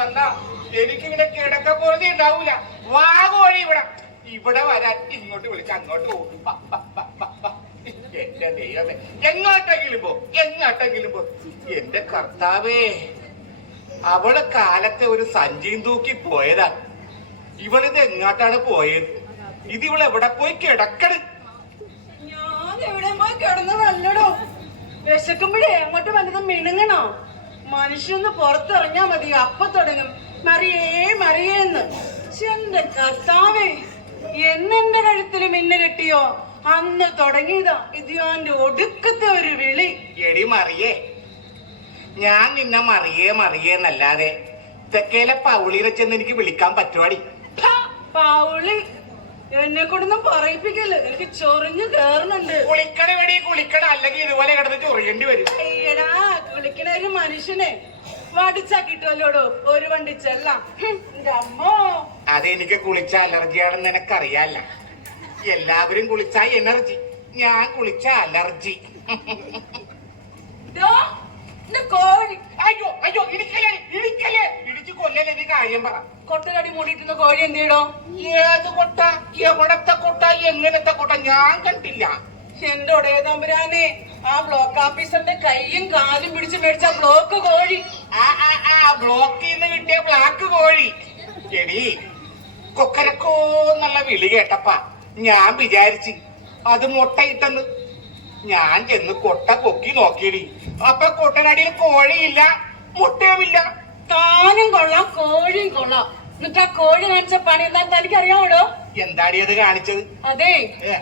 വന്നാ എനിക്കിങ്ങനെ കിടക്കപ്പുറതി ഉണ്ടാവൂല. വാഗോഴി ഇവിടെ വരാൻ ഇങ്ങോട്ട് വിളിച്ച് അങ്ങോട്ട് പോകും. എന്റെ ദൈവമേ, എങ്ങോട്ടെങ്കിലും പോ. എന്റെ കർത്താവേ, അവള് കാലത്തെ ഒരു സഞ്ചിയും തൂക്കി പോയതാ. ഇവളിത് എങ്ങോട്ടാണ് പോയത്? ഇതിവള് എവിടെ പോയി കിടക്കണ്? ഞാൻ എവിടെ പോയി കിടന്നതല്ലടോ. വിശക്കുമ്പോഴേ അങ്ങോട്ട് വല്ലതും മിണുങ്ങണോ? മനുഷ്യന്ന് പുറത്തിറങ്ങാ മതി, അപ്പൊ തുടങ്ങും മറിയേന്ന്. എന്റെ കർത്താവേ, എന്നെന്റെ കഴുത്തിൽ മിന്നലിട്ടിയോ അന്ന് തുടങ്ങിയതാ ഇതിന്റെ ഒടുക്കത്തെ ഒരു വിളി. എടി മറിയേ, ഞാൻ നിന്നെ മറിയേന്നല്ലാതെ തെക്കേലെ പൗളിയെ ചെന്ന് എനിക്ക് വിളിക്കാൻ പറ്റുവാടി? പൗളി എന്നെ കൊണ്ടൊന്നും പറയിപ്പിക്കല്, എനിക്ക് ചൊറിഞ്ഞു കേറുന്നുണ്ട്. കുളിക്കണ അല്ലെങ്കിൽ ഇതുപോലെ കിടന്ന് ചൊറിയേണ്ടി വരും. അയ്യടാ, കുളിക്കണ ഒരു മനുഷ്യനെ വടിച്ചാ കിട്ടുമല്ലോടോ, ഒരു വണ്ടിച്ചല്ല. എന്റെ അമ്മോ, അതെനിക്ക് കുളിച്ച അലർജിയാണെന്ന് നിനക്കറിയാല്ല. എല്ലാവരും കുളിച്ച എനർജി, ഞാൻ കുളിച്ച അലർജി. കോഴി അയ്യോ ഇടിച്ചു കൊല്ലല്ലേ, നീ കാര്യം പറ. കൊട്ടലടി മൂടിയിട്ടുന്ന കോഴി എന്ത് ചെയ്യടോ? ഏത് കൊട്ട? എവിടത്തെ കൊട്ട? എങ്ങനത്തെ കൊട്ട? ഞാൻ കണ്ടില്ല. എന്റെ ഒടേ തമ്പുരാനെ, ആ ബ്ലോക്ക് ഓഫീസറിന്റെ കൈയും കാലും പിടിച്ച് മേടിച്ച ബ്ലോക്ക് കോഴി. ബ്ലോക്കിൽ നിന്ന് കിട്ടിയ ബ്ലാക്ക് കോഴി. എടി, കൊക്കരക്കോ എന്നുള്ള വിളി കേട്ടപ്പ ഞാൻ വിചാരിച്ചു അത് മുട്ടയിട്ടെന്ന്. ഞാൻ ചെന്ന് കൊട്ട പൊക്കി നോക്കിയടി, അപ്പൊ കൊട്ടനടിയിൽ കോഴിയില്ല, മുട്ടയുമില്ല. താനും കൊള്ളാം, കോഴിയും കൊള്ളാം. എന്നിട്ട് ആ കോഴി കാണിച്ച പണി എന്താന്ന് തനിക്ക് അറിയാമോ? എന്താടി അത് കാണിച്ചത്? അതെ,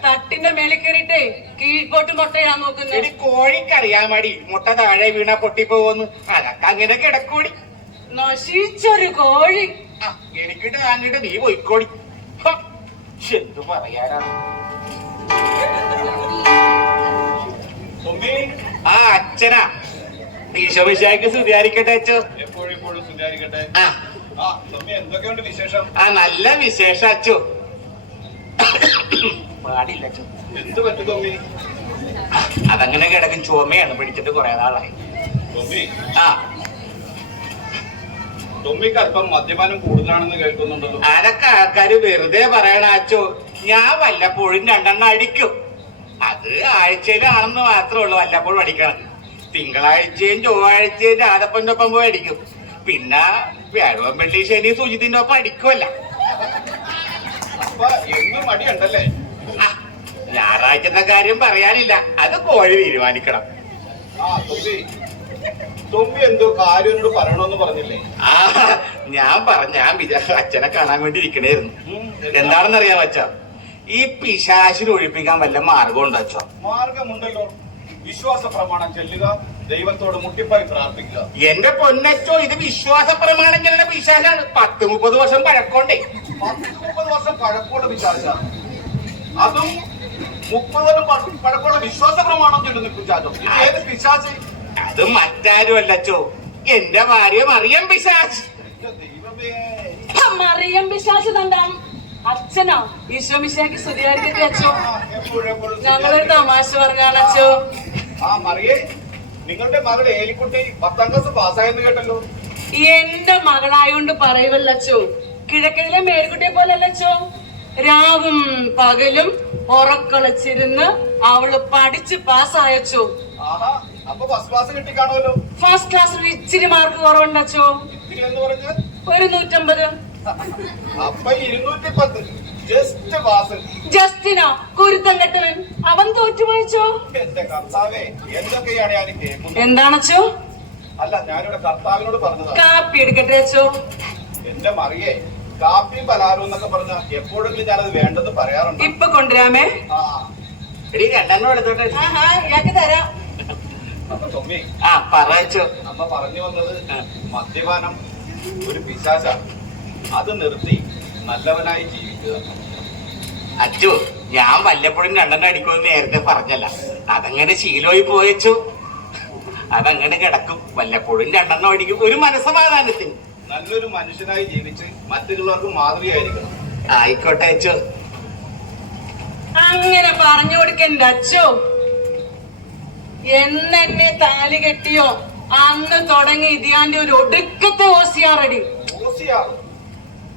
തട്ടിന്റെ മേലെ കയറിയിട്ടേ കീഴ്പോട്ട് മുട്ടയാ നോക്കുന്നത്. കോഴിക്കറിയാമടി മുട്ട താഴെ വീണ പൊട്ടിപ്പോവെന്ന്. അതൊക്കെ അങ്ങനെ കിടക്കൂടി. നശിച്ചൊരു കോഴി. എനിക്കിട്ട് കാണിട്ട് നീ പോയിക്കോടി. എന്തു പറയാനാണ്? ആ അച്ഛനാ. ഈശോമിശിഹായ്ക്ക് സ്തുതിയായിരിക്കട്ടെ അച്ഛോ. എപ്പോഴും സ്തുതിയായിരിക്കട്ടെ. എന്തൊക്കെയുണ്ട് വിശേഷം? നല്ല വിശേഷം അച്ഛോ. പാടില്ല അച്ഛോ. എന്ത് പറ്റും തൊമ്മി? അതങ്ങനെ കിടക്കും, ചുമയാണ് പിടിച്ചിട്ട് കുറെ നാളായി. തൊമ്മി, ആ തൊമ്മിക്ക് അല്പം മദ്യപാനം കൂടുതലാണെന്ന് കേൾക്കുന്നുണ്ടല്ലോ. അതൊക്കെ ആൾക്കാര് വെറുതെ പറയണ അച്ഛോ. ഞാൻ വല്ലപ്പോഴും 2 അടിക്കും. അത് ആഴ്ചയിലാണെന്ന് മാത്രമേ ഉള്ളൂ വല്ലപ്പോഴും അടിക്കണം. തിങ്കളാഴ്ചയും ചൊവ്വാഴ്ചയും രാധപ്പന്റെ ഒപ്പം പോയി അടിക്കും. പിന്നെ വ്യാഴവും വെള്ളി ശനി സുജിത്തിന്റെ ഒപ്പം അടിക്കുമല്ല. അപ്പൊ എന്നും മടിയുണ്ടല്ലേ? ഞായറാഴ്ചത്തെ കാര്യം പറയാനില്ല, അത് കോഴി തീരുമാനിക്കണം. തൊമ്മി എന്തോ കാര്യനോട് പറയണമെന്ന് പറഞ്ഞില്ലേ? ഞാൻ വിചാരിച്ച അച്ഛനെ കാണാൻ വേണ്ടി ഇരിക്കണേരുന്നു. എന്താണെന്ന് അറിയാൻ വെച്ചാ, ഈ പിശാചിനെ ഒഴിപ്പിക്കാൻ വല്ല മാർഗം ഉണ്ടോ അച്ഛോ? മാർഗമുണ്ടല്ലോ. വിശ്വാസ പ്രമാണം ചെല്ലുക, ദൈവത്തോട് മുട്ടിപ്പായി പ്രാർത്ഥിക്കുക. എന്റെ പൊന്നച്ചോ, ഇത് വിശ്വാസ പ്രമാണം ചെല്ലുന്ന പിശാചാണ്. 10-30 വർഷം പഴക്കോണ്ടേ. 30 വർഷം പഴക്കമുള്ള പിശാച, അതും 30 പഴക്കമുള്ള വിശ്വാസ പ്രമാണം ചെല്ലുന്ന പിശാചോ? ഏത് പിശാച്? അത് മറ്റാരുമല്ല അച്ചോ, എന്റെ ഭാര്യ മറിയം പിശാച്. മറിയം പിശാച് തന്റെ അച്ഛനാ? ഈശോമിശിഹായ്ക്ക് സ്തുതിയായിരിക്കട്ടെ അച്ഛോ. ഞങ്ങളൊരു തമാശ പറഞ്ഞാണ് അച്ഛോ. ആ മറിയേ, നിങ്ങളുടെ മകൾ ഏലിക്കുട്ടി 10ാം ക്ലാസ് പാസ്സായെന്ന് കേട്ടല്ലോ. എന്റെ മകളായോണ്ട് പറയുമല്ലോ അച്ഛോ. കിഴക്കിലെ മേൽക്കുട്ടിയെ പോലല്ല അച്ഛോ. രാവും പകലും ഉറക്കളച്ചിരുന്ന് അവള് പഠിച്ച് പാസ്സായച്ചോ. ആഹാ, അപ്പൊ ഫസ്റ്റ് ക്ലാസ് കിട്ടിക്കാണുമല്ലോ. ഫസ്റ്റ് ക്ലാസ്സിൽ ഇച്ചിരി മാർക്ക് കുറവുണ്ട് അച്ഛോ. എന്ന് പറഞ്ഞ് ഒരു 150. അപ്പൊ 210. Just pass. ജസ്റ്റിനോ? കുരുത്തം കെട്ടവൻ, അവൻ തോറ്റുപോയിച്ചോ. എന്റെ കർത്താവേ, എന്തൊക്കെയാണ് ഞാൻ കേൾക്കുന്നത്? എന്താണച്ചോ? അല്ല, ഞാനിവിടെ കർത്താവിനോട് പറഞ്ഞതാ. കാപ്പി എടുക്കട്ടെ അച്ചോ. എന്റെ മറിയേ, കാപ്പിയും പലഹാരവും എന്നൊക്കെ പറഞ്ഞ എപ്പോഴെങ്കിലും ഞാനത് വേണ്ടെന്ന് പറയാറുണ്ട്. ഇപ്പൊ കൊണ്ടുവരാമേ. ആ എടി 2 എടുത്തോട്ടെ. ഇയാൾക്ക് തരാം. അപ്പൊ തൊമ്മി, പറയച്ചോ. അമ്മ പറഞ്ഞു വന്നത് മദ്യപാനം ഒരു പിശാച, അത് നിർത്തി നല്ലവനായി ജീവിക്കുക. അച്ചു, ഞാൻ വല്ലപ്പോഴും 2 അടിക്കുമെന്ന് നേരത്തെ പറഞ്ഞല്ല. അതങ്ങനെ ശീലമായി പോയച്ചു. അതങ്ങനെ കിടക്കും. വല്ലപ്പോഴും 2 അടിക്കും, ഒരു മനസ്സമാധാനത്തിന്. നല്ലൊരു മനുഷ്യനായി ജീവിച്ച് മറ്റുള്ളവർക്ക് മാതൃകയായിരിക്കണം. ആയിക്കോട്ടെ അച്ചു. അങ്ങനെ പറഞ്ഞു കൊടുക്കണ്ട അച്ചോ. എന്നെ താലി കെട്ടിയോ അന്ന് തുടങ്ങി ഇതിയാന്റെ ഒരു ഒടുക്കത്തെ ഓസിയാറടി. ഓസിയാറ്,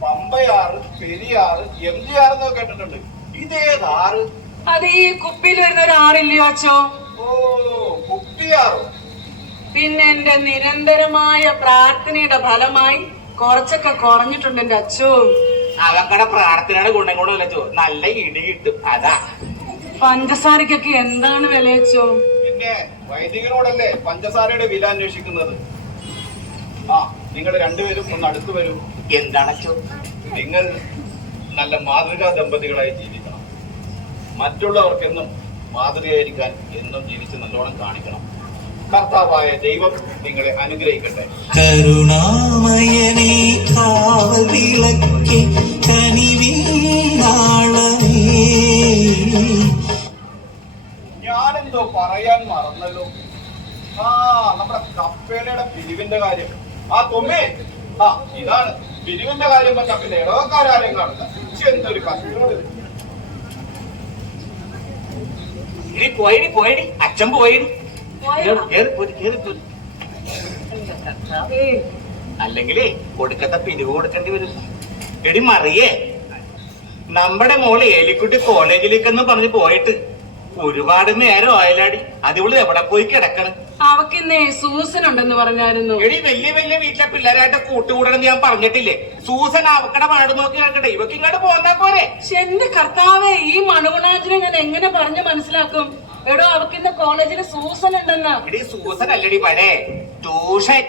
പമ്പയാറ്, പെരിയാറ്, MGR എന്നൊക്കെ കേട്ടിട്ടുണ്ട്. ഇതേതാറ്? അത് ഈ കുപ്പിയിൽ വരുന്ന ഒരു ആറില്ലയോ അച്ചോ? ഓ, കുപ്പിയാറ്. പിന്നെ എന്റെ നിരന്തരമായ പ്രാർത്ഥനയുടെ ഫലമായി കുറച്ചൊക്കെ കുറഞ്ഞിട്ടുണ്ട് എന്റെ അച്ചോ. അവക്കടെ പ്രാർത്ഥനയുടെ ഗുണം കൂടെ അല്ലച്ചോ, നല്ല ഇടി കിട്ടും അതാ. പഞ്ചസാരക്കൊക്കെ എന്താണ് വില അച്ചോ? പിന്നെ വൈദികനോടല്ലേ പഞ്ചസാരയുടെ വില അന്വേഷിക്കുന്നത്? ആ, നിങ്ങൾ രണ്ടുപേരും ഒന്ന് അടുത്ത് വരൂ. എന്താണച്ചോ? നിങ്ങൾ നല്ല മാതൃകാ ദമ്പതികളായി ജീവിക്കണം. മറ്റുള്ളവർക്കെന്നും മാതൃകയായിരിക്കാൻ എന്നും ജീവിച്ച് നല്ലോണം കാണിക്കണം. കർത്താവായ ദൈവം നിങ്ങളെ അനുഗ്രഹിക്കട്ടെ. കരുണാമയനേ കാവൽ വിളക്കേ കനിവിനാളമേ. ഞാനെന്തോ പറയാൻ മറന്നല്ലോ. ആ, നമ്മുടെ കപ്പേലയുടെ പിരിവിന്റെ കാര്യം. ആ തൊമ്മേ, ആ ഇതാണ് പിരിവിന്റെ കാര്യം പറഞ്ഞ പിന്നെ ഇടവക്കാരും കാണില്ല. എന്തൊരു കഷ്ടമാണ്. ഇനി പോയടി പോയടി, അച്ഛൻ പോയടി. പോയടാ. ഏയ്, അല്ലെങ്കിലേ കൊടുക്കത്ത പിരിവ് കൊടുക്കേണ്ടി വരും. എടി മറിയേ, നമ്മുടെ മോള് ഏലിക്കുട്ടി കോളേജിലേക്കെന്ന് പറഞ്ഞ് പോയിട്ട് ഒരുപാട് നേരം ആയാലാടി. അതിവള് എവിടെ പോയി കിടക്കണം? അവക്കിന്നേ സൂസൻ ഉണ്ടെന്ന് പറഞ്ഞായിരുന്നു. എടി വലിയ വലിയ വീട്ടിലെ പിള്ളേരായിട്ട് കൂട്ടുകൂടണം ഞാൻ പറഞ്ഞിട്ടില്ലേ? സൂസൻ അവക്കടെ പാട് നോക്കി കിടക്കട്ടെ, ഇവക്ക് ഇങ്ങോട്ട് പോന്നാ പോരെ. പക്ഷെ എന്റെ കർത്താവേ, ഈ മണുകുണാജിനെ ഞാൻ എങ്ങനെ പറഞ്ഞു മനസ്സിലാക്കും? എടോ, അവക്കിന്ന് കോളേജിൽ സൂസൻ ഉണ്ടെന്ന്. എടി സൂസൻ അല്ലടി പടേ, ട്യൂഷൻ.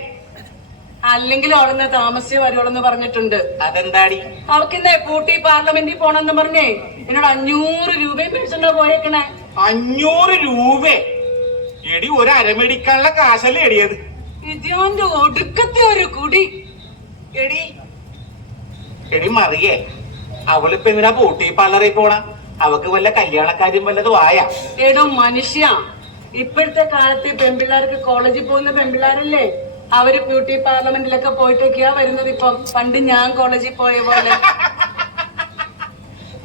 അല്ലെങ്കിൽ അവിടുന്ന് താമസിച്ചേ വരുവോളെന്ന് പറഞ്ഞിട്ടുണ്ട്. അതെന്താടി? അവക്കിന്നേ പൂട്ടി പാർലമെന്റിൽ പോണെന്ന് പറഞ്ഞേ എന്നോട് 500 രൂപയും മേടിച്ചോണ്ടാ പോയേക്കണേ. 500 രൂപ? എടി ഒരു അരമേടിക്കാനുള്ള കാശല്ലേ എടിയത്? ഇതിന്റെ ഒടുക്കത്തെ ഒരു കുടി. എടി എടി മറിയേ, അവളിപ്പോ എന്തിനാ പൂട്ടി പാർലറിൽ പോണ? അവക്ക് വല്ല കല്യാണക്കാര്യം വല്ലതും ആയാ? എടോ മനുഷ്യ, ഇപ്പോഴത്തെ കാലത്ത് പെൺപിള്ളേർക്ക് കോളേജിൽ പോകുന്ന പെൺപിള്ളേരല്ലേ, അവര് ബ്യൂട്ടി പാർലമെന്റിലൊക്കെ പോയിട്ടൊക്കെയാ വരുന്നത്. ഇപ്പം പണ്ട് ഞാൻ കോളേജിൽ പോയ പോലെ.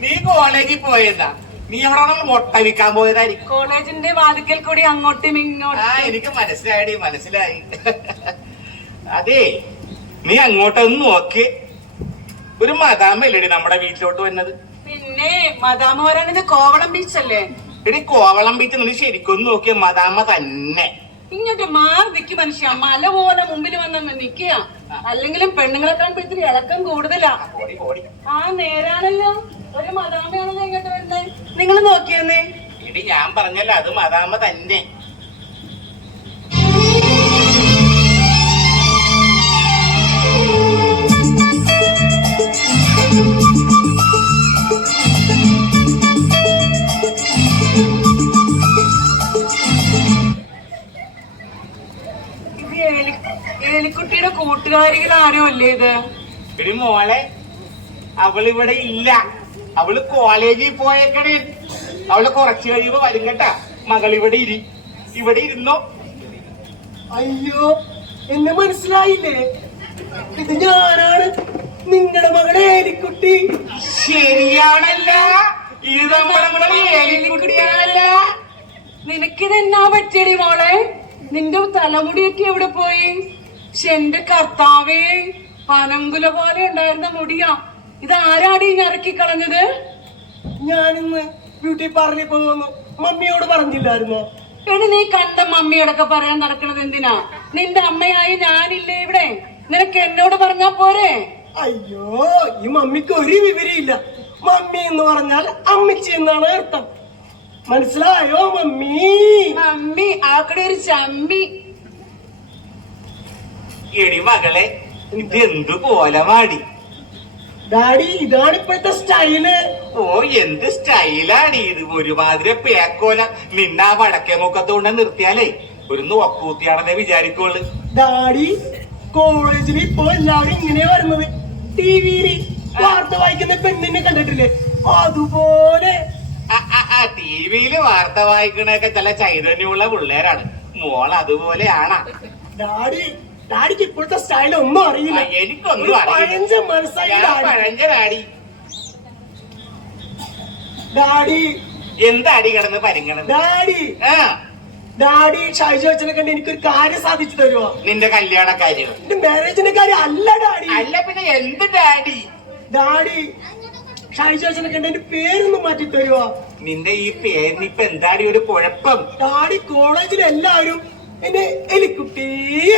നീ കോളേജിൽ പോയതാ? നീ അവിടെ മുട്ട വിൽക്കാൻ പോയതായിരിക്കും. കോളേജിന്റെ വാതിക്കൽ കൂടി അങ്ങോട്ടും ആ, ഇങ്ങോട്ടും. എനിക്ക് മനസ്സിലായി മനസ്സിലായി. അതെ, നീ അങ്ങോട്ടൊന്ന് നോക്ക്. ഒരു മദാമല്ലേടി നമ്മുടെ വീട്ടിലോട്ട് വന്നത്? പിന്നെ മദാമ വരാനിത് കോവളം ബീച്ചല്ലേ? എടി കോവളം ബീച്ച് നീ ശരിക്കും നോക്കിയ മദാമ തന്നെ. ഇങ്ങോട്ട് മാറി നിക്ക് മനുഷ്യ, മല പോലെ മുമ്പിൽ വന്നങ്ങ് നിക്കുക. അല്ലെങ്കിലും പെണ്ണുങ്ങളെ കാണുമ്പോ ഇത്തിരി ഇളക്കം കൂടുതലാ. ഓടി ഓടി. ആ നേരാണല്ലോ, ഒരു മദാമയാണല്ലോ ഇങ്ങോട്ട് വരുന്നേ. നിങ്ങൾ നോക്കിയെന്നേ. എടി ഞാൻ പറഞ്ഞല്ലോ, അത് മദാമ തന്നെ. ഇത് ഏലിക്കുട്ടിയുടെ കൂട്ടുകാരികൾ ആരും അല്ലേ ഇത്? എടി മോളെ, അവളിവിടെ ഇല്ല. അവള് കോളേജിൽ പോയേക്കണേ. അവള് കുറച്ച് കഴിയുമ്പോ വരും കേട്ടാ. മകൾ ഇവിടെ ഇവിടെ ഇരുന്നോ. അയ്യോ, എന്നെ മനസ്സിലായില്ലേ? ഇത് ഞാനാണ്, നിങ്ങളുടെ മകളുടെ ഏലിക്കുട്ടി. ശരിയാണല്ല, ഇത് നമ്മുടെ മകള് ഏലിക്കുട്ടിയാണല്ല. നിനക്കിതെന്നാ പറ്റിയടി മോളെ? നിന്റെ തലമുടിയൊക്കെ എവിടെ പോയി? പക്ഷെ എന്റെ കർത്താവേ, പനങ്കുല പോലെ ഉണ്ടായിരുന്ന മുടിയാ. ഇത് ആരാടി ഞറക്കി കളഞ്ഞത്? ഞാനിന്ന് ബ്യൂട്ടി പാർലറിൽ പോകുന്നു, മമ്മിയോട് പറഞ്ഞില്ലായിരുന്നോ? എടി, നീ കണ്ട മമ്മിയോടൊക്കെ പറയാൻ നടക്കണത് എന്തിനാ? നിന്റെ അമ്മയായി ഞാനില്ലേ ഇവിടെ? നിനക്ക് എന്നോട് പറഞ്ഞാ പോരെ? അയ്യോ, ഈ മമ്മിക്ക് ഒരു വിവരമില്ല. മമ്മി എന്ന് പറഞ്ഞാൽ അമ്മച്ചി എന്നാണ് അർത്ഥം. മനസ്സിലായോ മമ്മി? മമ്മി ആക്കടെ ഒരു ചമ്മി. എടി മകളെ, ഇത് എന്ത് കോലമാടി. ഡാഡി, ഇതാണ് ഇപ്പോഴത്തെ സ്റ്റൈല്. ഓ, എന്ത് സ്റ്റൈലാടി ഇത്. ഒരുമാതിരി പേക്കോല. നിന്നാ വടക്കേ മുഖത്തോണ്ട് നിർത്തിയാലേ ഒരു നോക്കൂത്തിയാണെന്നേ വിചാരിക്കുള്ളു. ഡാഡി, കോളേജിൽ ഇപ്പൊ എല്ലാവരും ഇങ്ങനെയാ വരുന്നത്. ടിവിയില് വാർത്ത വായിക്കുന്ന പെണ്ണിനെ കണ്ടിട്ടില്ലേ? അതുപോലെ. ടിവിയില് വാർത്ത വായിക്കണൊക്കെ ചില ചൈതന്യമുള്ള പിള്ളേരാണ്. മോൾ അതുപോലെയാണ്. ഡാഡി, ഡാഡിക്ക് ഇപ്പോഴത്തെ സ്റ്റൈൽ ഒന്നും അറിയില്ല. എനിക്കൊന്നും പഴഞ്ച മനസ്സായി ഡാഡി. പഴഞ്ചനാടി. ഡാഡി, എന്താടി കിടന്ന് പരിങ്ങണത്? ഡാഡി, ആ, ഡാഡി ഷൈജു അച്ഛനെ കണ്ട് എനിക്കൊരു കാര്യം സാധിച്ചു തരുമോ? നിന്റെ കല്യാണ കാര്യം? എന്റെ മാരേജിന്റെ കാര്യം അല്ല ഡാഡി. അല്ല പിന്നെ എന്ത് ഡാഡി? ഡാഡി ഷൈജു അച്ഛനെ കണ്ട് എന്റെ പേരൊന്ന് മാറ്റി തരുമോ? നിന്റെ ഈ പേരിന് ഇപ്പൊ എന്താടി ഒരു കുഴപ്പം? ഡാഡി കോളേജിൽ എല്ലാവരും എന്നെ എലിക്കുട്ടി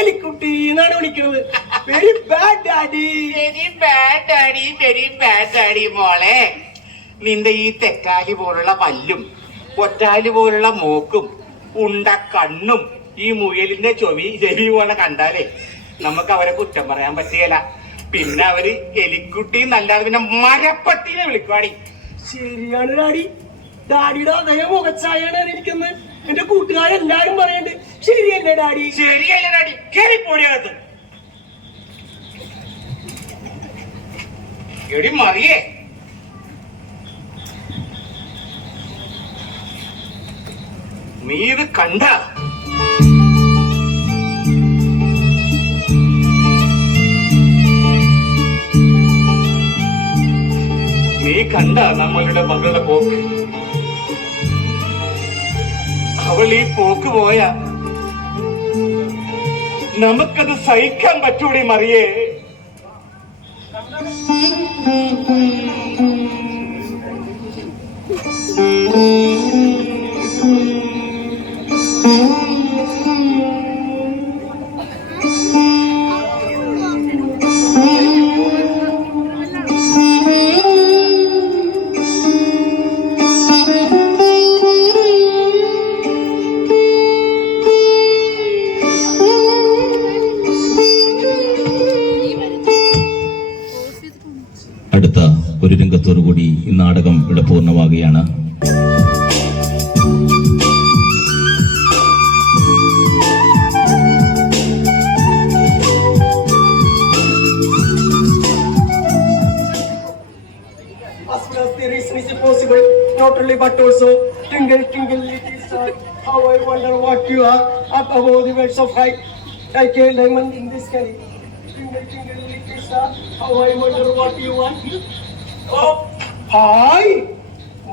എലിക്കുട്ടി എന്നാണ് വിളിക്കുന്നത്. Very bad daddy. Very bad daddy, very bad daddy. മോളെ, നിന്റെ ഈ തെക്കാലി പോലുള്ള പല്ലും ഒറ്റാലി പോലുള്ള മൂക്കും ഉണ്ട കണ്ണും ഈ മുയലിന്റെ ചെവി പോലെ കണ്ടാലേ നമുക്ക് അവരെ കുറ്റം പറയാൻ പറ്റിയല്ല. പിന്നെ അവര് എലിക്കുട്ടി എന്നല്ലാതെ പിന്നെ മരപ്പട്ടിനെ വിളിക്കുവാടി. ശരിയാണ് ഡാഡി. ഡാഡിയുടെ അതേ മുഖച്ചായാണ് ഇരിക്കുന്നത്. എന്റെ കൂട്ടുകാരെല്ലാരും പറയുന്നുണ്ട്. ശരിയല്ലേ ഡാഡി? ശരിയല്ല ഡാഡി. കേറിപ്പോടിയകത്ത് എടി മറിയേ, നീ ഇത് കണ്ട? നീ കണ്ട നമ്മളുടെ മകളുടെ പോക്ക്? അവൾ ഈ പോക്ക് പോയ നമുക്കത് സഹിക്കാൻ പറ്റൂടി മറിയേ. അടുത്ത ഒരു രംഗത്തോടുകൂടി ഈ നാടകം ഇവിടെ പൂർണ്ണമാകുകയാണ്. As far as the reason is possible, not only but also twinkle twinkle little star, how I wonder what you are up above the worlds of high, like a diamond in the sky. Twinkle twinkle little star, how I wonder what you want. Oh, hi,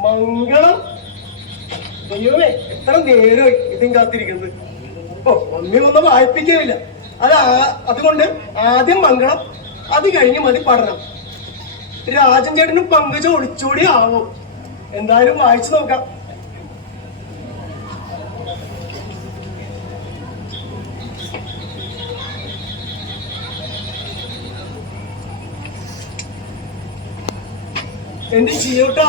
മംഗളം. ദൈവമേ, എത്ര നേരം ഇതും കാത്തിരിക്കുന്നത്. ഓ, ഒന്നും വായിപ്പിക്കുന്നില്ല. അതുകൊണ്ട് ആദ്യം മംഗളം, അത് കഴിഞ്ഞ് മതി പഠനം. രാജൻ ചേട്ടനും പങ്കജം ഒളിച്ചോടി ആവും. എന്തായാലും വായിച്ചു നോക്കാം. എന്റെ ജിയോട്ടാ,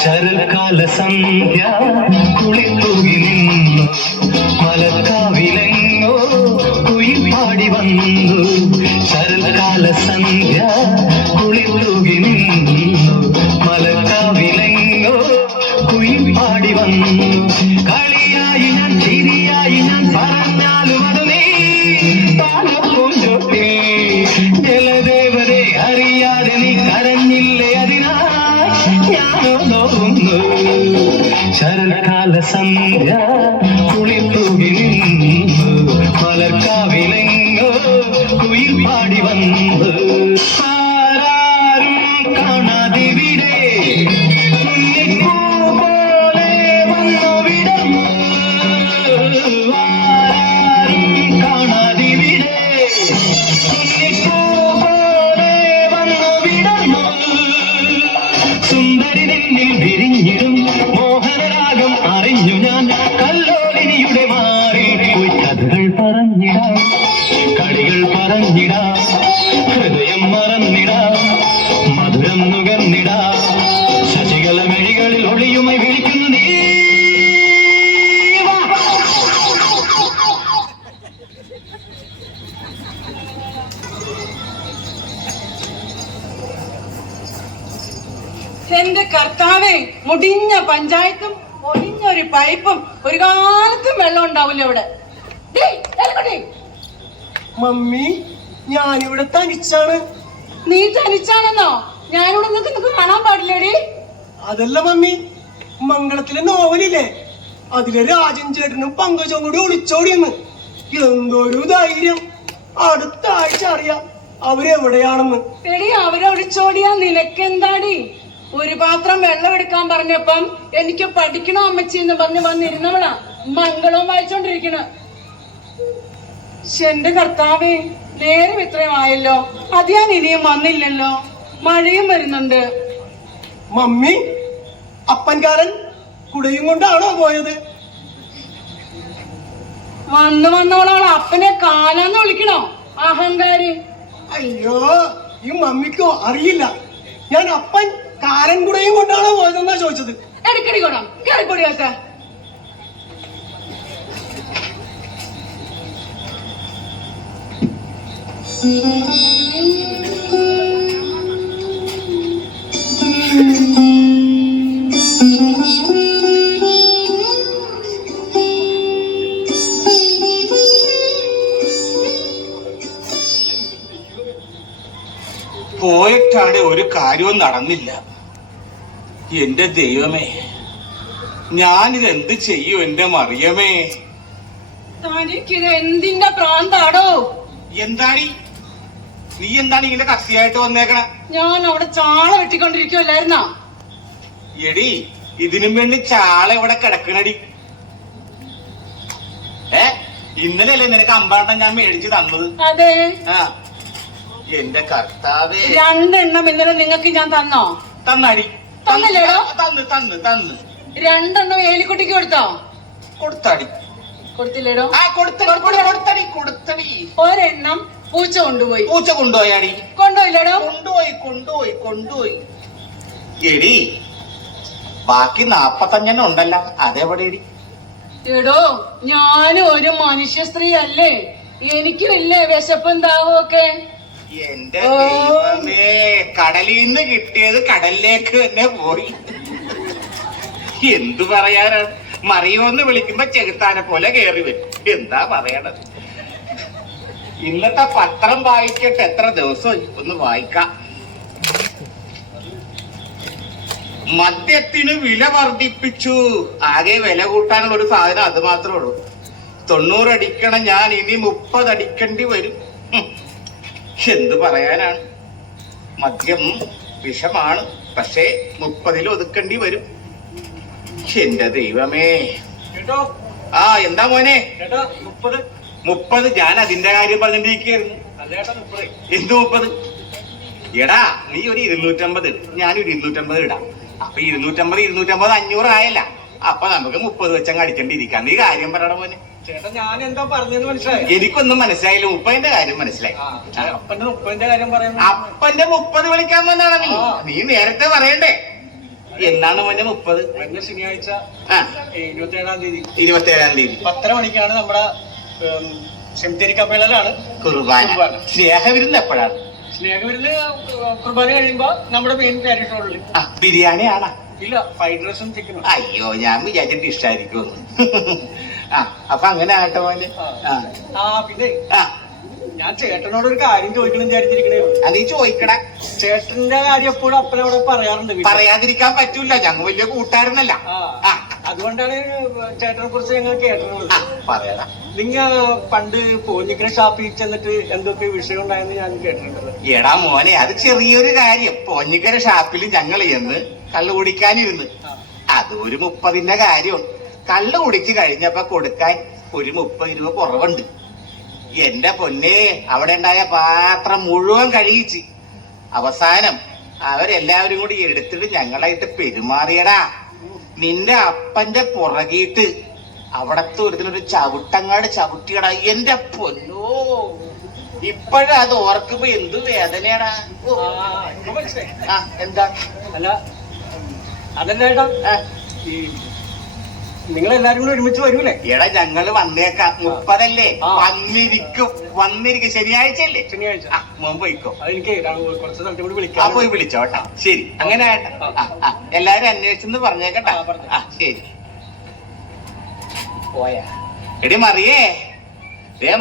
ശരൽക്കാല സന്ധ്യ കുളിത്തൂകി നിന്നു മലക്കാവിലെങ്ങോ കുയിൽ പാടി വന്നു. ശരൽക്കാല സന്ധ്യ കുളിത്തൂകി നിന്നു മലക്കാവിലെങ്ങോ കുയിൽ പാടി വന്നു. കളിയായി ഞാൻ ചിരിയായി ഞാൻ പറഞ്ഞാലും അത് നീ പാലപ്പൂഞ്ചോട്ടി ജലദേവരെ അറിയാതെ നീ കരഞ്ഞില്ലേ, അതിനാ ഞാനോ നോക്കുന്നു. ശരൽക്കാല സന്ധ്യ കുളിത്തൂകി നിന്നു മലർക്കാവിലെങ്ങോ കുയിൽ പാടി വന്നു. ആരാരും കാണാതിവിടെ കുഞ്ഞിപ്പൂ പോലെ വന്നു വിടന്നു. ആരാരും കാണാതിവിടെ കുഞ്ഞിപ്പൂ പോലെ വന്നു വിടന്നു. സുന്ദരി നിന്നിൽ വിരിഞ്ഞിടും മോഹനരാഗം അറിഞ്ഞു ഞാൻ. കല്ലോലിനിയുടെ മാറിൽ പോയി കഥകൾ പറഞ്ഞിടാം, കളികൾ പറഞ്ഞിടാം. ഹൃദയം മറന്നിടാം. മുടിഞ്ഞ പഞ്ചായത്തും ഒളിഞ്ഞൊരു പൈപ്പും ഒരു കാലത്തും വെള്ളം ഉണ്ടാവില്ല ഇവിടെ. മമ്മി, ഞാനിവിടെ തനിച്ചാണ്. നീ തനിച്ചാണെന്നോ? ഞാനിവിടെ നിനക്ക് കാണാൻ പാടില്ലേടി? അതല്ല മമ്മി, മംഗളത്തിലെ നോവലില്ലേ, അതിലെ രാജൻ ചേട്ടനും പങ്കജവും കൂടി ഒളിച്ചോടിയെന്ന്. എന്തൊരു ധൈര്യം! അടുത്ത ആഴ്ച അറിയാം അവരെവിടെയാണെന്ന്. എടി, അവരൊളിച്ചോടിയാ നിനക്കെന്താടി? ഒരു പാത്രം വെള്ളം എടുക്കാൻ പറഞ്ഞപ്പം എനിക്ക് പഠിക്കണോ അമ്മച്ചി എന്ന് പറഞ്ഞ് വന്നിരുന്നവളാ മംഗളവും വായിച്ചോണ്ടിരിക്കണ. എന്റെ കർത്താവേ, നേരം ഇത്രയും ആയല്ലോ, അത് ഞാൻ ഇനിയും വന്നില്ലല്ലോ. മഴയും വരുന്നുണ്ട്. മമ്മി, അപ്പൻകാരൻ കുടയും കൊണ്ടാണോ പോയത്? വന്നവളാൾ അപ്പനെ കാലാന്ന് വിളിക്കണോ? അഹങ്കാരി. അയ്യോ, ഈ മമ്മിക്കോ അറിയില്ല. ഞാൻ അപ്പൻ കാരൻ കുടയും കൊണ്ടാണോ പോയതെന്നാ ചോദിച്ചത്. എടുക്കടി കൊടാം, കേറിപ്പൊടിയൊക്കെ. പോയിട്ടാണ് ഒരു കാര്യവും നടന്നില്ല. എന്റെ ദൈവമേ, ഞാനിത് എന്ത് ചെയ്യും എന്റെ മറിയമേ? തനിക്കിത് എന്തിന്റെ പ്രാന്താടോ? എന്താണീ നീ എന്താണ് ഇങ്ങനെ കത്തിയായിട്ട് വന്നേക്കണ? ഞാൻ അവിടെ ചാള വെട്ടിക്കൊണ്ടിരിക്കുവല്ലായിരുന്നാ? എടി, ഇതിനും വേണ്ടി ചാള ഇവിടെ കിടക്കണടി. ഇന്നലെ അല്ലേ നിനക്ക് അമ്പാണ്ടം ഞാൻ മേടിച്ചു തന്നത്? അതെ. ആ, എന്റെ കർത്താവേ, 2 എണ്ണം ഇന്നലെ നിങ്ങൾക്ക് ഞാൻ തന്നോ? തന്നടി. തന്നില്ലേടോ? തന്ന് 2 എണ്ണം ഏലിക്കുട്ടിക്ക് കൊടുത്തോ? കൊടുത്തടി. കൊടുത്തില്ലേടോ? കൊടുത്തടി. ഒരെണ്ണം പൂച്ച കൊണ്ടുപോയി. പൂച്ച കൊണ്ടുപോയാടി? കൊണ്ടുപോയില്ലേടോ? കൊണ്ടുപോയി. എടി, ബാക്കി 45 ഉണ്ടല്ലോ, അതെവിടെയടി? എടോ, ഞാനും ഒരു മനുഷ്യ സ്ത്രീ അല്ലേ? എനിക്കും ഇല്ലേ വിശപ്പും ദാഹവും ഒക്കെ? എന്റെ ദൈവമേ, കടലിൽ നിന്ന് കിട്ടിയത് കടലിലേക്ക് തന്നെ പോയി. എന്തു പറയാനാണ്? മറിയോന്ന് വിളിക്കുമ്പോ ചെകുത്താനെ പോലെ കേറി വരും. എന്താ പറയണത്? ഇന്നത്തെ പത്രം വായിക്കട്ടെ. എത്ര ദിവസമായി? ഒന്ന് വായിക്കാം. മദ്യത്തിന് വില വർദ്ധിപ്പിച്ചു. ആകെ വില കൂട്ടാനുള്ള ഒരു സാധനം അത് മാത്രമേ ഉള്ളൂ. 90 അടിക്കണം ഞാൻ, ഇനി 30 അടിക്കേണ്ടി വരും. എന്തു പറയാനാണ്? മദ്യം വിഷമാണ്, പക്ഷേ 30-ൽ ഒതുക്കേണ്ടി വരും. എന്റെ ദൈവമേ. ആ, എന്താ മോനെ? 30. ഞാൻ അതിന്റെ കാര്യം പറഞ്ഞിരിക്കുകയായിരുന്നു. എന്ത് 30? എടാ, നീ ഒരു 250 ഇടും, ഞാനൊരു 250 ഇടാം. അപ്പൊ 250 500 ആയല്ല. അപ്പൊ നമുക്ക് 30 വെച്ചങ്ങ് അടിച്ചോണ്ടിരിക്കാം. നീ കാര്യം പറയണ മോനെ. ചേട്ടാ, ഞാൻ എന്താ പറഞ്ഞെന്ന് മനസ്സിലായി? എനിക്കൊന്നും മനസ്സിലായില്ല. 30-ന്റെ കാര്യം മനസ്സിലായി. അപ്പന്റെ 30-ന്റെ കാര്യം പറയുന്നത്. അപ്പന്റെ 30 വിളിക്കാൻ വന്നാണ് നീ നേരത്തെ പറയണ്ടേ? എന്നാണ് മോനെ 30? വരുന്ന ശനിയാഴ്ച 27-ാം തീയതി 27-ാം തീയതി 10:30 മണിക്കാണ് നമ്മുടെ സെമിത്തേരി കപ്പേളയിലാണ് കുർബാന. സ്നേഹവിരുന്ന് എപ്പോഴാണ്? സ്നേഹവിരുന്ന് കുർബാന കഴിയുമ്പോ നമ്മുടെ മെയിൻ കാരിട്ടോളിൽ. ബിരിയാണിയാണോ? ഇല്ല, ഫ്രൈഡ് റൈസും ചിക്കനും. അയ്യോ, ഞാൻ വിചാരിച്ചിട്ട് ഇഷ്ടമായിരിക്കും. അപ്പൊ അങ്ങനെ ആട്ടെ മോനെ. പിന്നെ ഞാൻ ചേട്ടനോട് ഒരു കാര്യം ചോദിക്കണം വിചാരിച്ചിരിക്കണേ. നീ ചോദിക്കട. ചേട്ടന്റെ കാര്യം എപ്പോഴും അപ്പനവിടെ പറയാറുണ്ട്. പറയാതിരിക്കാൻ പറ്റൂല, ഞങ്ങൾ വലിയ കൂട്ടുകാരനല്ല. അതുകൊണ്ടാണ് ചേട്ടനെ കുറിച്ച് ഞങ്ങൾ കേട്ടത്. പറയാ. നിങ്ങ പണ്ട് പോഞ്ഞിക്കര ഷാപ്പിൽ ചെന്നിട്ട് എന്തൊക്കെ വിഷയം ഉണ്ടായെന്ന് ഞാൻ കേട്ടിട്ടുണ്ട്. എടാ മോനെ, അത് ചെറിയൊരു കാര്യം. പോഞ്ഞിക്കര ഷാപ്പിൽ ഞങ്ങൾ ചെന്ന് കള്ളു കുടിക്കാനിരുന്ന്. അത് ഒരു 30-ന്റെ കാര്യം. കള്ളു കുടിച്ച് കഴിഞ്ഞപ്പോ കൊടുക്കാൻ ഒരു 30 രൂപ കുറവുണ്ട്. എന്റെ പൊന്നെ, അവിടെ ഉണ്ടായ പാത്രം മുഴുവൻ കഴിയിച്ച്. അവസാനം അവരെല്ലാവരും കൂടി എടുത്തിട്ട് ഞങ്ങളായിട്ട് പെരുമാറിയടാ. നിന്റെ അപ്പന്റെ പുറകിട്ട് അവിടത്തെ ഒരുത്തിനൊരു ചവിട്ടങ്ങാട് ചവിട്ടിയടാ. എന്റെ പൊന്നോ, ഇപ്പോഴും അത് ഓർക്കുമ്പോ എന്ത് വേദനയാടാ. എന്താ? അല്ല, അതല്ല ചേട്ടാ, നിങ്ങളെല്ലാരും കൂടെ ഒരുമിച്ച് വരൂലേ? എടാ, ഞങ്ങള് വന്നേക്കാം. 30 വന്നിരിക്കും. വന്നിരിക്കും. ശനിയാഴ്ച അല്ലേ? ശനിയാഴ്ച. ആ മുമ്പ് പോയിക്കോ. അതെനിക്ക് കുറച്ച് സ്ഥലത്ത് കൂടി ആ വിളിക്കാം. പോയി വിളിച്ചോ കേട്ടോ. ശരി, അങ്ങനെ ആട്ടെ. എല്ലാരും അന്വേഷിച്ചെന്ന് പറഞ്ഞേക്കട്ടാ. ആ ശരി. പോയാ എടി മറിയേ,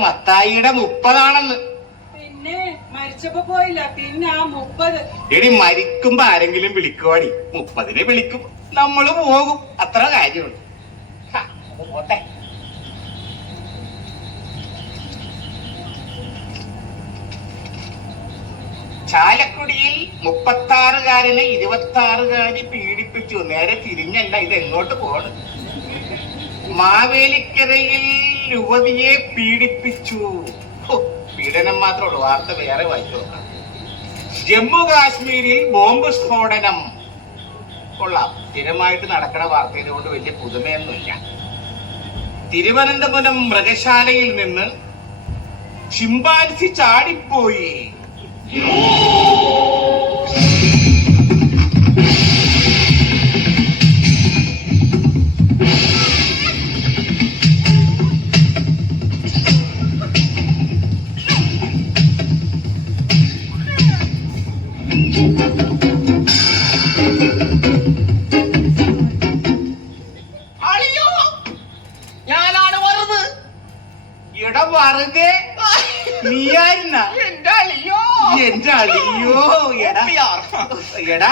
മത്തായിയുടെ 30 പിന്നെ മരിച്ചപ്പോ പോയില്ല, പിന്നെ ആ 30. എടി മരിക്കുമ്പോ ആരെങ്കിലും വിളിക്കുവാടി, 30 വിളിക്കും, നമ്മള് പോകും, അത്ര കാര്യമുള്ളൂ. പോട്ടെ. ചാലക്കുടിയിൽ 36-കാരനെ 26-കാരി പീഡിപ്പിച്ചു. നേരെ തിരിഞ്ഞല്ല, ഇത് എങ്ങോട്ട് പോണ്? മാവേലിക്കരയിൽ യുവതിയെ പീഡിപ്പിച്ചു. പീഡനം മാത്രമുള്ളൂ, വാർത്ത വേറെ വായിച്ചു നോക്കാം. ജമ്മു കാശ്മീരിൽ ബോംബ് സ്ഫോടനം. കൊള്ളാം, സ്ഥിരമായിട്ട് നടക്കണ വാർത്തയിലുകൊണ്ട് വലിയ പുതുമയൊന്നുമില്ല. തിരുവനന്തപുരം മൃഗശാലയിൽ നിന്ന് ചിമ്പാൻസി ചാടിപ്പോയി. ഞാനാണ് വറുത്. എടാ വറുതേ, നീയായിരുന്ന? എന്റെ അളിയോ. എന്റെ അളിയോ. എടാ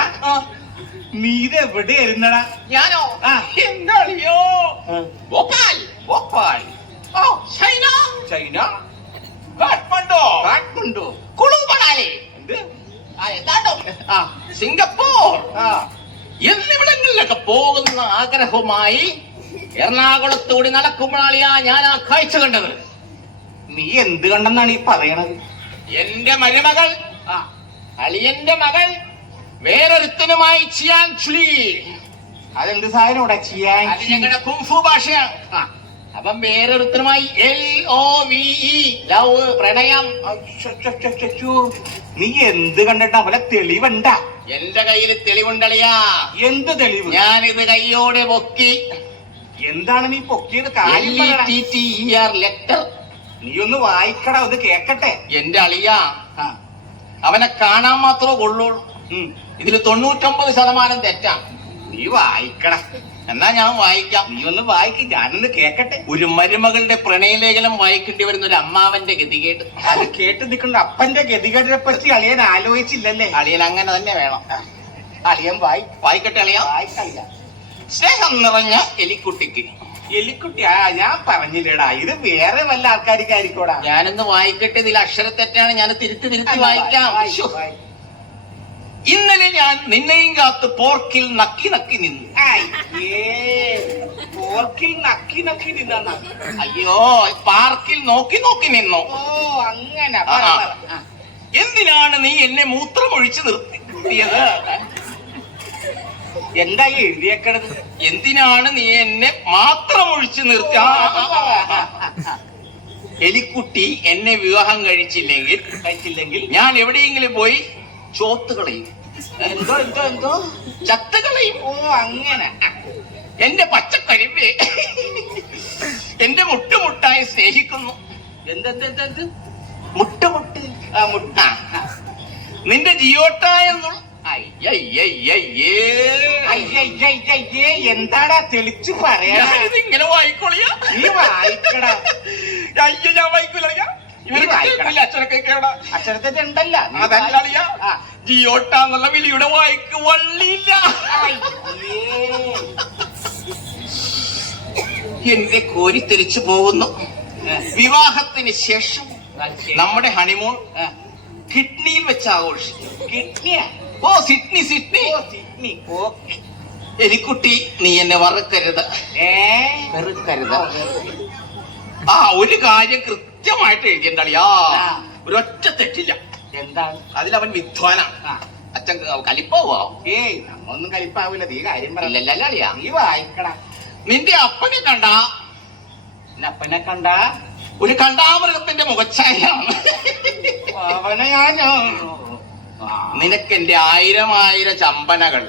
നീ ഇത് എവിടെയായിരുന്നടാ? ഞാനോ? ആ. എന്റെ അളിയോ. ഭോപ്പാൽ. ഭോപ്പാൽ. ഓ, ചൈന. ചൈന. കാഠ്മണ്ഡു. കാഠ്മണ്ഡു. കുളു മണാലി. എന്ത്? എന്താണോ? ആ. സിംഗപ്പൂർ ആ. എന്നിവിടങ്ങളിലൊക്കെ പോകുന്ന ആഗ്രഹവുമായി എറണാകുളത്തൂടി നടക്കുമ്പോഴാളിയാ ഞാൻ ആ കാഴ്ച കണ്ടത്. നീ എന്ത് കണ്ടെന്നാണ് ഈ പറയണത്? എന്റെ മരുമകൾ, അളിയന്റെ മകൾ വേറൊരുത്തനുമായി ചിയാൻ ചുലി. അതെന്ത് സാധനം ഇവിടെ ചെയ്യാൻ? അത് ഞങ്ങളുടെ കുംഫു ഭാഷയാണ്. അപ്പം വേറൊരുത്തനുമായി LOVE, ലവ്, പ്രണയം. നീ എന്ത് കണ്ടിട്ട് അവളെ തെളിവണ്ട? എന്റെ കയ്യിൽ തെളിവുണ്ടളിയാ. എന്ത് തെളിവ്? ഞാനിത് കയ്യോടെ പൊക്കി. എന്താണ് നീ പൊക്കിയത്? കാര്യം പറയടാ. LETTER letter. നീ ഒന്ന് വായിക്കടാ, ഒന്ന് കേക്കട്ടെ. എന്റെ അളിയാ, ആ. അവനെ കാണാൻ മാത്രമേ കൊള്ളുള്ളൂ. ഉം. ഇതിൽ 99% തെറ്റാ. നീ വായിക്കടാ. എന്നാ ഞാൻ വായിക്കാം. നീ ഒന്ന് വായിക്ക്, ഞാനൊന്ന് കേക്കട്ടെ. ഒരു മരുമകളുടെ പ്രണയലേഖനം വായിക്കേണ്ടി വരുന്ന ഒരു അമ്മാവന്റെ ഗതികേട്. അത് കേട്ട് നിൽക്കുന്ന അപ്പന്റെ ഗതികേടിനെ പറ്റി അളിയൻ ആലോചിച്ചില്ലല്ലേ? അളിയൻ അങ്ങനെ തന്നെ വേണം. അളിയൻ വായിക്കട്ടെ അളിയാ. വായിക്കല്ല. സ്നേഹം നിറഞ്ഞ എലിക്കുട്ടിക്ക്. എലിക്കുട്ടി, ഞാൻ പറഞ്ഞില്ലടാ, ഇത് വേറെ വല്ല ആൾക്കാർക്കായിരിക്കോടാ. ഞാനൊന്ന് വായിക്കട്ടെ. ഇതിൽ അക്ഷരത്തെറ്റാണ്, ഞാൻ തിരുത്തി വായിക്കാം. ശ്ശോ. ഇന്നലെ ഞാൻ നിന്നെയും കാത്ത് പോർക്കിൽ നക്കി നക്കി നിന്നു. പോർക്കിൽ നക്കി നക്കി നിന്ന? അയ്യോ, പാർക്കിൽ നോക്കി നോക്കി നിന്നു. ഓ അങ്ങനെ. എന്തിനാണ് നീ എന്നെ മൂത്രമൊഴിച്ച് നിർത്തിയത്? എന്താ ഈ എഴുതിയേക്കണത്? എന്തിനാണ് നീ എന്നെ മാത്രം ഒഴിച്ചു നിർത്തി? എലിക്കുട്ടി എന്നെ വിവാഹം കഴിച്ചില്ലെങ്കിൽ ഞാൻ എവിടെയെങ്കിലും പോയി ചോത്തുകളയും. എന്തോ ചത്തുകളയും. ഓ അങ്ങനെ. എന്റെ പച്ചക്കരിമ്പേ എന്റെ മുട്ടുമുട്ടായി സ്നേഹിക്കുന്നു. എന്ത്? മുട്ട്. നിന്റെ ജിയോട്ടായെന്നുള്ള എന്താടാ തെളിച്ചു പറയാ? ഇങ്ങനെ വായിക്കോളിയാ. നീ വായിക്കടാ. അയ്യോ, ഞാൻ വായിക്കൂല. അച്ഛനൊക്കെ അക്ഷരത്തിണ്ടല്ല. അതല്ല ജിയോട്ട എന്നുള്ള വിളിയുടെ വായിക്ക് വള്ളിയില്ല. എന്റെ കോരി തിരിച്ചു പോകുന്നു. വിവാഹത്തിന് ശേഷം നമ്മുടെ ഹണിമൂൺ കിഡ്നിയിൽ വെച്ച് ആഘോഷിക്കും. കിഡ്നിയാ? ഓ, സിഡ്നി. ഓക്കെ. എലിക്കുട്ടി, നീ എന്നെ വെറുക്കരുത്. വെറുക്കരുത്. ഒരു കാര്യം കൃത്യമായിട്ട് എഴുതിയണ്ടളിയാ. ഒരൊറ്റ തെറ്റില്ല. എന്താണ്? അതിലവൻ വിദ്വാനാ. അച്ഛൻ കലിപ്പാവോ? നമ്മൊന്നും കലിപ്പാവില്ല. നീ കാര്യം പറയില്ലല്ലിയാ. നീ വായിക്കടാ. നിന്റെ അപ്പനെ കണ്ട അപ്പനെ കണ്ട ഒരു കണ്ടാമൃഗത്തിന്റെ മുഖച്ഛായാണ്. അവനെ ഞാൻ നിനക്ക് എന്റെ 1000 ചമ്പനകൾ.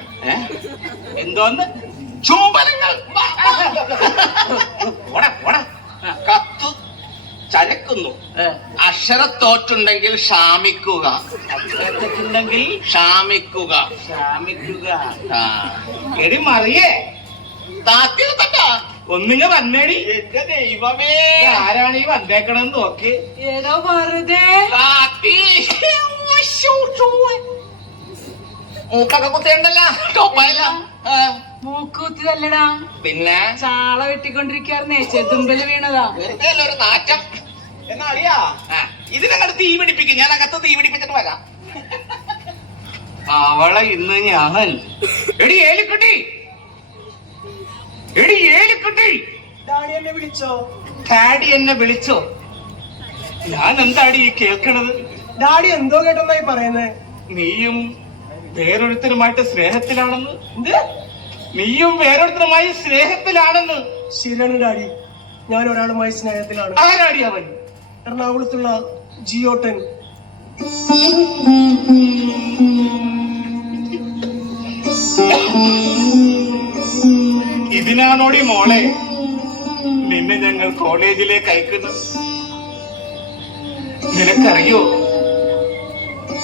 എന്തോന്ന്? ചുംബനങ്ങൾ. കത്തു ചരക്കുന്നു. അക്ഷരത്തോറ്റുണ്ടെങ്കിൽ ക്ഷാമിക്കുക. അക്ഷരത്തോറ്റുണ്ടെങ്കിൽ ക്ഷാമിക്കുക. ക്ഷാമിക്കുക. എടി മറിയേ, താത്തിയത് തട്ടാ ഒന്നിങ്ങ വന്നേടി. എന്റെ ദൈവമേ, ആരാണ് ഈ വന്നേക്കണെന്ന് നോക്കി. ഏതോ വെറുതെ മൂക്കൊക്കെ കുത്തിയുണ്ടല്ലോ, ടോപ്പായില്ല. മൂക്കൂത്തിതല്ലടാ, പിന്നെ ചാള വെട്ടിക്കൊണ്ടിരിക്കാർന്നേ, ചെതുമ്പല് വീണതാ. വെറുതെ അല്ല ഒരു നാറ്റം. എന്നാ അറിയാ, ഇതിനകത്ത് തീ പിടിപ്പിക്കും, ഞാൻ അകത്ത് തീ പിടിപ്പിച്ചിട്ട് വരാം. അവളെ ഇന്ന് ഞാൻ എടി ഏലിക്കുട്ടി, എടി ഏലിക്കുട്ടി. ഡാഡി എന്നെ വിളിച്ചോ? ഡാഡി എന്നെ വിളിച്ചോ? ഞാൻ എന്താടി ഈ കേൾക്കണത്? ഡാഡി എന്തോ കേട്ടെന്നായി പറയുന്നേ? നീയും വേറൊരുത്തരുമായിട്ട് സ്നേഹത്തിലാണെന്ന്. എന്ത്? നീയും വേറൊരുത്തരുമായി സ്നേഹത്തിലാണെന്ന്. ശരിയാണ് ഡാഡി, ഞാൻ ഒരാളുമായി സ്നേഹത്തിലാണ്. ആരാടി അവൻ? എറണാകുളത്തുള്ള ജിയോട്ടൻ. ഇതിനാണോടി മോളെ നിന്നെ ഞങ്ങൾ കോളേജിലേക്ക് അയക്കുന്നത്? നിനക്കറിയോ,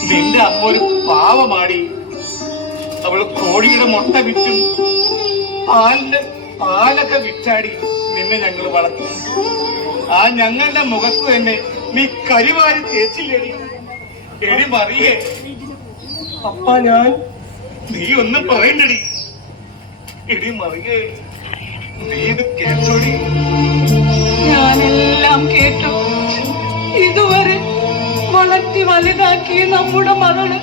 നിന്റെ അമ്മ ഒരു പാവമാടി. അവള് കോഴിയുടെ മുട്ട വിറ്റും പാലൊക്കെ വിറ്റാടി നിന്നെ ഞങ്ങൾ വളർത്തും. ആ ഞങ്ങളുടെ മുഖത്ത് തന്നെ നീ കരിവാരി തേച്ചില്ലേടി. എടി മറിയേ, അപ്പ ഞാൻ നീ ഒന്നും പറയണ്ടടി. എടി മറിയേ, നീ ഇത് കേട്ടോടി. ഞാനെല്ലാം കേട്ടു. ഇതുവരെ വളർത്തി വലുതാക്കിയ നമ്മുടെ മകള്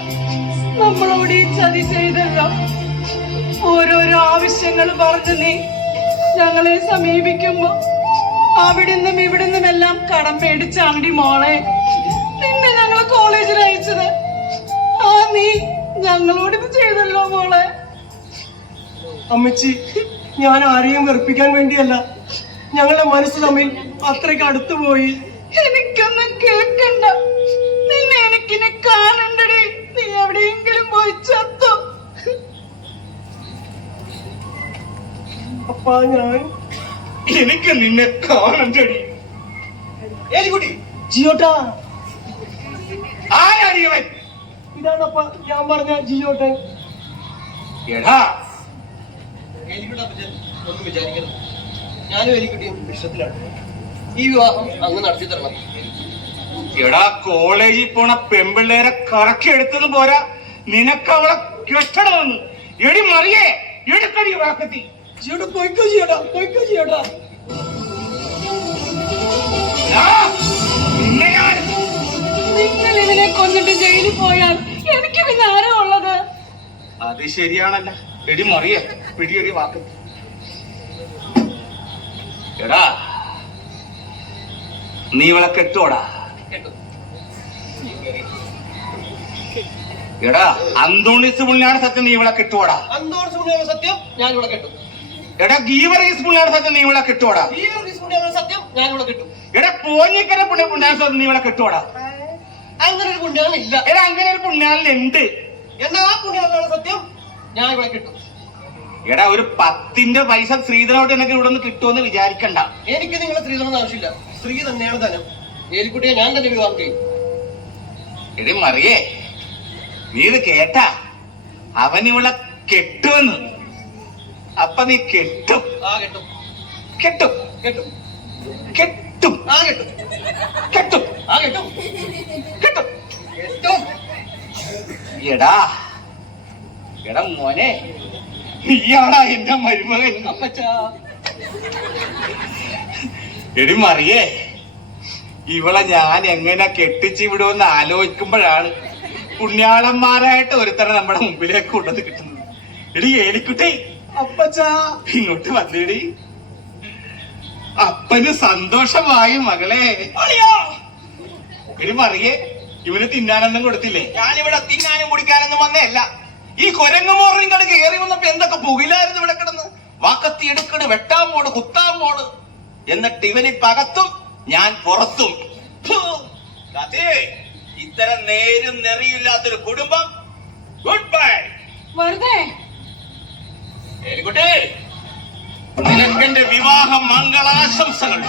നമ്മളോട് ഈ ചതി ചെയ്തല്ലോ. ഓരോരോ ആവശ്യങ്ങൾ പറഞ്ഞ് നീ ഞങ്ങളെ സമീപിക്കുമ്പോ അവിടുന്നും ഇവിടുന്നും എല്ലാം കടം പേടിച്ചാണ്ടി മോളെ നിന്നെ ഞങ്ങൾ കോളേജിൽ അയച്ചത്. ആ നീ ഞങ്ങളോട് ഇത് ചെയ്തല്ലോ മോളെ. അമ്മച്ചി, ഞാൻ ആരെയും വെറുപ്പിക്കാൻ വേണ്ടിയല്ല, ഞങ്ങളുടെ മനസ്സ് തമ്മിൽ അത്രയ്ക്ക് അടുത്തുപോയി. എനിക്കൊന്നും കേൾക്കണ്ട. നിന്നെ എനിക്കിനെ കാണണ്ടടി. നീ എവിടെയെങ്കിലും പോയി ചത്തോ. അപ്പ ഞാൻ എനിക്ക് നിന്നെ കാണണ്ടടി. ഏലിക്കുട്ടി, ജിയോട്ടാ. ആരാടിയവൻ? ഇതാണപ്പ ഞാൻ പറഞ്ഞ ജിയോട്ടൻ. എടാ, ഒന്നും വിചാരിക്കരുത്, ഞാനും എലിക്കുട്ടിയും ഇഷ്ടത്തിലാണ്. ഈ വിവാഹം അങ്ങ് നടത്തി തരണം. എടാ, കോളേജിൽ പോണ പെമ്പിള്ളേരെ കറക്കിയെടുത്തത് പോരാ, നിനക്ക് അവളെ കെട്ടണമെന്ന്. എടി മറിയേ, എടുക്കടി വാക്കത്തി. ജിയോട്ടാ പോയിക്കോ, ജിയോട്ടാ പോയിക്കോ, ജിയോട്ടാ. നിങ്ങൾ ഇതിനെ കൊന്നിട്ട് ജയിലിൽ പോയാൽ എനിക്ക് പിന്നെ ആരാ ഉള്ളത്? അത് ശരിയാണല്ല. എടി മറിയേ, പിടിയടി വാക്കത്തി. എടാ, നീ ഇവളെ കെട്ടോടാ. കേട്ടോ? എടാ, അന്തോണിസ് പുള്ളിയാണ് സത്യം, നീ ഇവളെ കെട്ടുവാടാ. അന്തോട് സൂര്യാണ് സത്യം, ഞാൻ ഇവിടെ കെട്ടും. എടാ, ഗീവറീസ് പുള്ളിയാണ് സത്യം, നീ ഇവളെ കെട്ടുവാടാ. ഈ സൂര്യാണ് സത്യം, ഞാൻ ഇവിടെ കെട്ടും. എടാ, പോഞ്ഞിക്കര പുണ്യാണ് സത്യം, നീ ഇവളെ കെട്ടുവാടാ. അങ്ങനെ ഒരു പുണ്യാളില്ല. എടാ, അങ്ങനെ ഒരു പുണ്യാളിനുണ്ട്. എന്നാ ആ പുണ്യാളാണ് സത്യം, ഞാൻ ഇവിടെ കെട്ടും. എടാ, ഒരു 10 പൈസ ശ്രീധരനോട്ട് എനിക്ക് ഇവിടെ നിന്ന് കിട്ടുമെന്ന് വിചാരിക്കണ്ട. എനിക്ക് നിങ്ങളെ സ്ത്രീധനം ആവശ്യമില്ല, സ്ത്രീ തന്നെയാണ് ധനം. ഏലിക്കുട്ടിയെ ഞാൻ തന്നെ വിവാഹം ചെയ്യും. എടി മറിയേ, നീ ഇത് കേട്ടാ? അവൻ ഇവളെ കെട്ടുമെന്ന്. അപ്പൊ നീ കെട്ടും. ആ കെട്ടും, കെട്ടും, കെട്ടും, കെട്ടും, ആ കെട്ടും, കെട്ടും, ആ കെട്ടും, കെട്ടും. കെട്ടും. എടാ, എടാ മോനെ, നീയാടാ എന്റെ മരുമകൻ. അപ്പച്ചാ, എടി മറിയേ, ഇവളെ ഞാൻ എങ്ങനെ കെട്ടിച്ചു വിടുമെന്ന് ആലോചിക്കുമ്പോഴാണ് പുണ്യാളന്മാരായിട്ട് ഒരുത്തരം നമ്മുടെ മുമ്പിലേക്ക് കൊണ്ടത് കിട്ടുന്നത്. എടി ഏലിക്കുട്ടി, അപ്പച്ചാ ഇങ്ങോട്ട് വന്നേടി. അപ്പന് സന്തോഷമായി മകളെ. എടി മറിയേ, ഇവന് തിന്നാനൊന്നും കൊടുത്തില്ലേ? ഞാനിവിടെ തിന്നാനും കുടിക്കാനൊന്നും വന്നേയല്ല. ഈ കൊരങ്ങ് മോറിയും കട കയറി വന്നപ്പോ എന്തൊക്കെ പുകിലായിരുന്നു ഇവിടെ കിടന്ന്. വാക്കത്തി എടുക്കണ്, വെട്ടാൻ പോണ്, കുത്താൻ പോണ്. എന്നിട്ട് ഇവനിപ്പകത്തും ഞാൻ പുറത്തും. ഫു, കഥേ, ഇത്തരം നേരും നെറിയില്ലാത്തൊരു കുടുംബം. Good bye. വെറുതെ എലിക്കുട്ടി, നിനക്കെന്റെ വിവാഹ മംഗളാശംസകൾ.